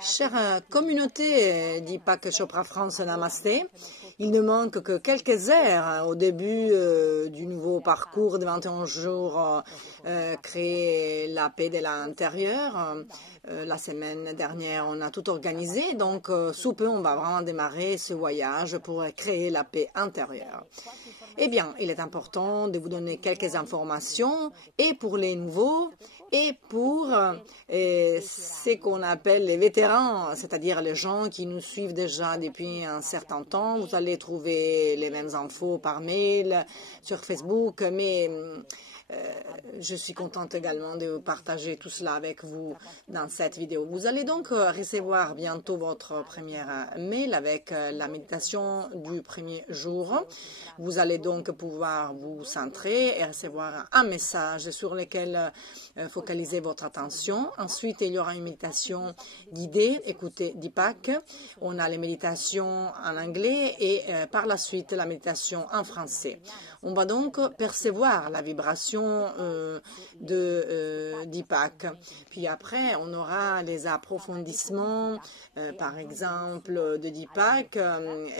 Chère communauté d'IPAC Chopra France Namasté, il ne manque que quelques heures au début du nouveau parcours de 21 jours créer la paix de l'intérieur. La semaine dernière, on a tout organisé, donc sous peu, on va vraiment démarrer ce voyage pour créer la paix intérieure. Eh bien, il est important de vous donner quelques informations, et pour les nouveaux, et pour ce qu'on appelle les vétérans, c'est-à-dire les gens qui nous suivent déjà depuis un certain temps. Vous allez trouver les mêmes infos par mail, sur Facebook, mais je suis contente également de partager tout cela avec vous dans cette vidéo. Vous allez donc recevoir bientôt votre première mail avec la méditation du premier jour. Vous allez donc pouvoir vous centrer et recevoir un message sur lequel focaliser votre attention. Ensuite, il y aura une méditation guidée, écoutez d'IPAC. On a les méditations en anglais et par la suite la méditation en français. On va donc percevoir la vibration d'IPAC. Puis après, on aura les approfondissements, par exemple, de d'IPAC.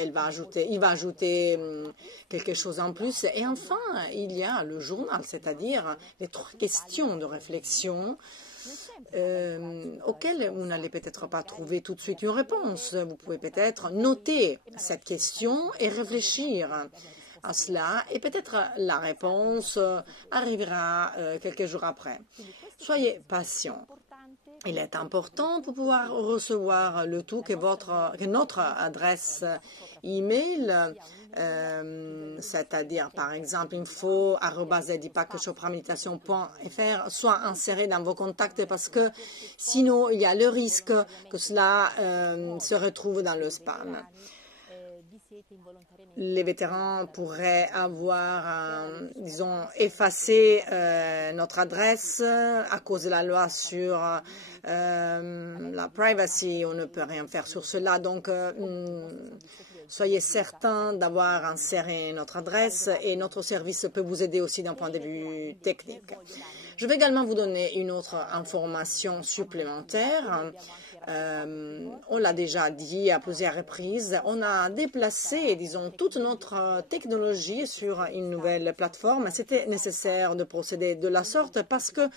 Il va ajouter quelque chose en plus. Et enfin, il y a le journal, c'est-à-dire les 3 questions de réflexion auxquelles vous n'allez peut-être pas trouver tout de suite une réponse. Vous pouvez peut-être noter cette question et réfléchir à cela, et peut-être la réponse arrivera quelques jours après. Soyez patient. Il est important pour pouvoir recevoir le tout que notre adresse email, c'est-à-dire par exemple info@dipakchoprameditation.fr, soit insérée dans vos contacts, parce que sinon il y a le risque que cela se retrouve dans le spam. Les vétérans pourraient avoir, disons, effacé notre adresse à cause de la loi sur la privacy. On ne peut rien faire sur cela. Donc, soyez certains d'avoir inséré notre adresse, et notre service peut vous aider aussi d'un point de vue technique. Je vais également vous donner une autre information supplémentaire. On l'a déjà dit à plusieurs reprises, on a déplacé, disons, toute notre technologie sur une nouvelle plateforme. C'était nécessaire de procéder de la sorte parce que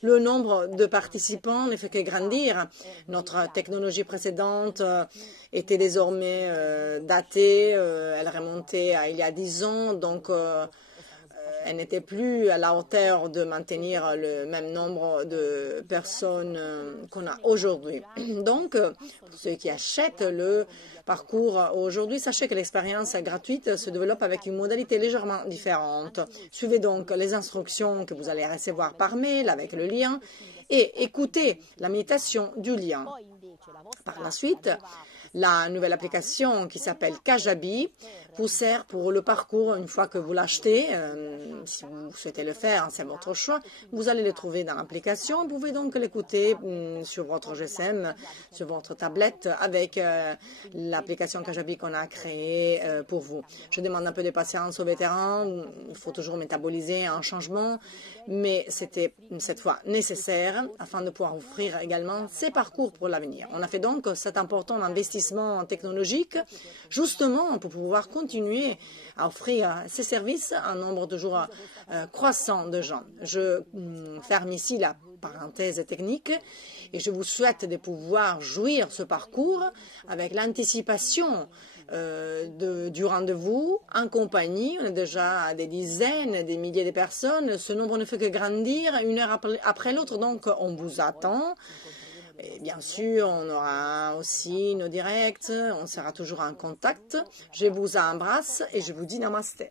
le nombre de participants ne fait que grandir. Notre technologie précédente était désormais datée, elle remontait à il y a 10 ans, donc elle n'était plus à la hauteur de maintenir le même nombre de personnes qu'on a aujourd'hui. Donc, pour ceux qui achètent le parcours aujourd'hui, sachez que l'expérience gratuite se développe avec une modalité légèrement différente. Suivez donc les instructions que vous allez recevoir par mail avec le lien et écoutez la méditation du lien. Par la suite, la nouvelle application qui s'appelle Kajabi vous sert pour le parcours une fois que vous l'achetez. Si vous souhaitez le faire, c'est votre choix. Vous allez le trouver dans l'application. Vous pouvez donc l'écouter sur votre GSM, sur votre tablette, avec l'application Kajabi qu'on a créée pour vous. Je demande un peu de patience aux vétérans. Il faut toujours métaboliser un changement, mais c'était cette fois nécessaire afin de pouvoir offrir également ces parcours pour l'avenir. On a fait donc cet important investissement technologique justement pour pouvoir continuer à offrir ces services à un nombre toujours croissant de gens. Je ferme ici la parenthèse technique et je vous souhaite de pouvoir jouir ce parcours avec l'anticipation du rendez-vous en compagnie. On est déjà à des dizaines, des milliers de personnes. Ce nombre ne fait que grandir une heure après l'autre, donc on vous attend. Et bien sûr, on aura aussi nos directs, on sera toujours en contact. Je vous embrasse et je vous dis namasté.